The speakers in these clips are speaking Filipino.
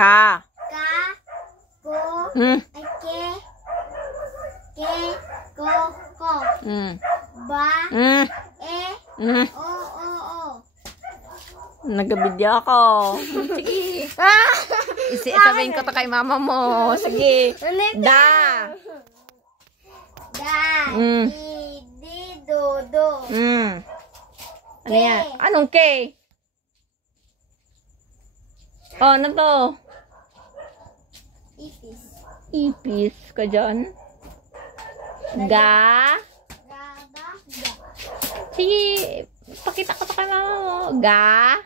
Ka. Ka. Ko. Mm. Ay, ke. Ke. Ko. Ko. Mm. Ba. Mm. E. Mm. O. O. O. Nagabidyo ako. Sige. Sabihin ko to kay mama mo. Sige. Da. Da. Mm. Di. Di. Do. Do. Mm. Ano Ke. yan? Anong K? Oh, ano to? Ipis. Ipis ka dyan. Ga. Ga. Da. Da. Sige. Pakita ko to kay mama mo. Ga.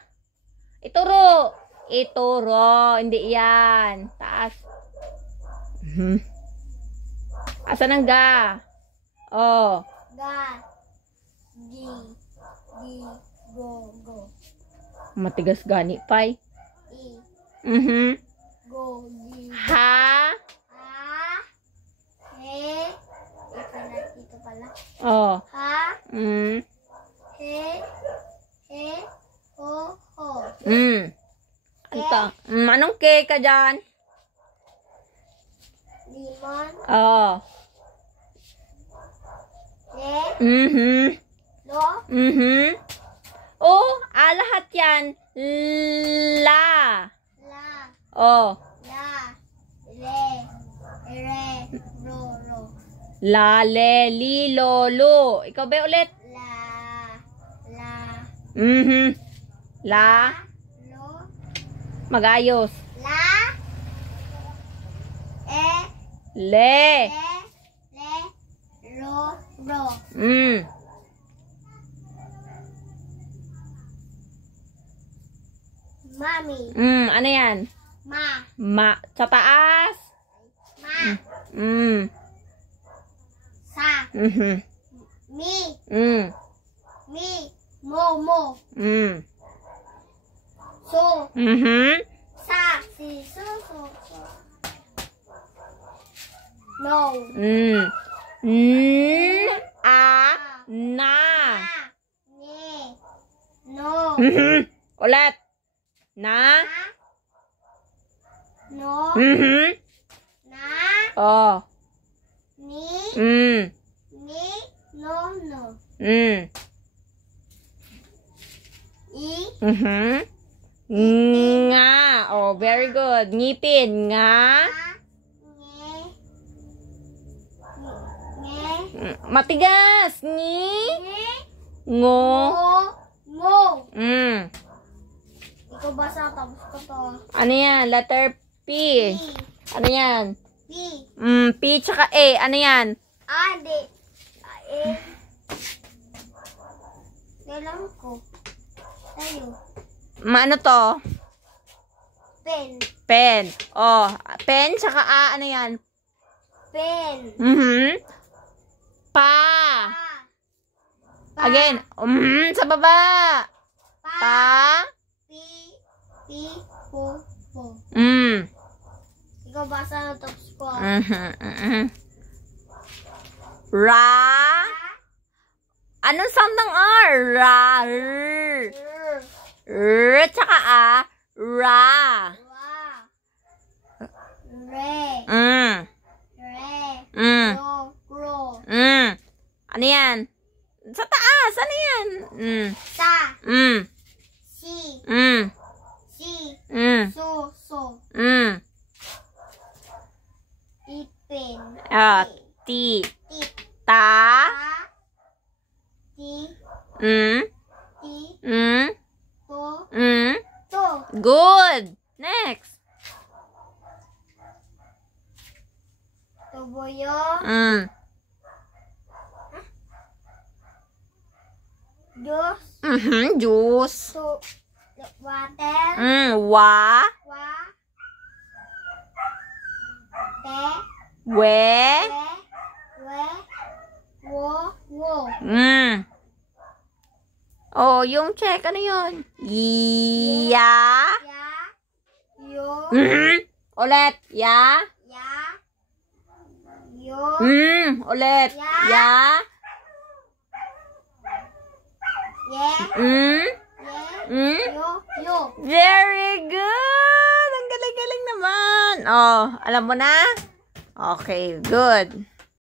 Ituro. Ituro. Hindi yan. Taas. Asan ang ga? Oh. Ga. Gi. Gi. Go. Go. Matigas gani, Pai. I. Go. Gi. Ha. Ha. He. Ito pala. Oh. Ha. Mm. He. He. Ho. Ho. Ano to? Anong K ka dyan? Limon. Oh. Le. Lo. Oh, lahat yan. La. La. Oh. La. Le. Re. Ro. Ro. La, le, li, lo, lo. Ikaw ba ulit? La. La. La. Lo. Magayos. La. E. Le. Le. Le. Ro. Ro. Mami. Ano yan? Ma. Sa taas. Ma. Sa. Mi. Mi. Mo. Mo. So. Sa. Si. So. So. So. No. Na. Ni. No. Ulit. Na. No. Na. Oh. Ni. Ni. No. No. I. Nga. Oh, very good. Ngipin. Nga. Nge. Nge. Matigas. Ngi. Nge. Ngo. Mo. Mm. Ikaw basa tapos ko to. Ano yan? Letter P. P. Ano yan? P. P tsaka A. Ano yan? Di. Alam ko. Tayo. Ano to? Pen. Pen. Oh, pen tsaka A. Ano yan? Pen. Pa. Pa. Again. Sa baba. Pa. Pi. Pi. Po. Po. Ikaw basa na tapos ko. Ra. Anong sound ng R? Ra. R. Tsaka A. Ra. Re. Re. Ro. Ro. Ano yan? Sa taas. Ano yan? Sa. Si. Si. So. So. Ipin. T. Tip. Ta. Ti. Ti. To. To. Good. Next. Tubuyo. Juice. Juice. So. Water. Wa. Wa. Te. We. We. Wo. Wo. Oh, yung check. Ano yun? Ya. Ya. Yo. Ulit. Ya. Ya. Yo. Ulit. Ya. Ye. Ye. Yo. Yo. Very good! Ang galing-galing Oh, alam mo na? Okay, good.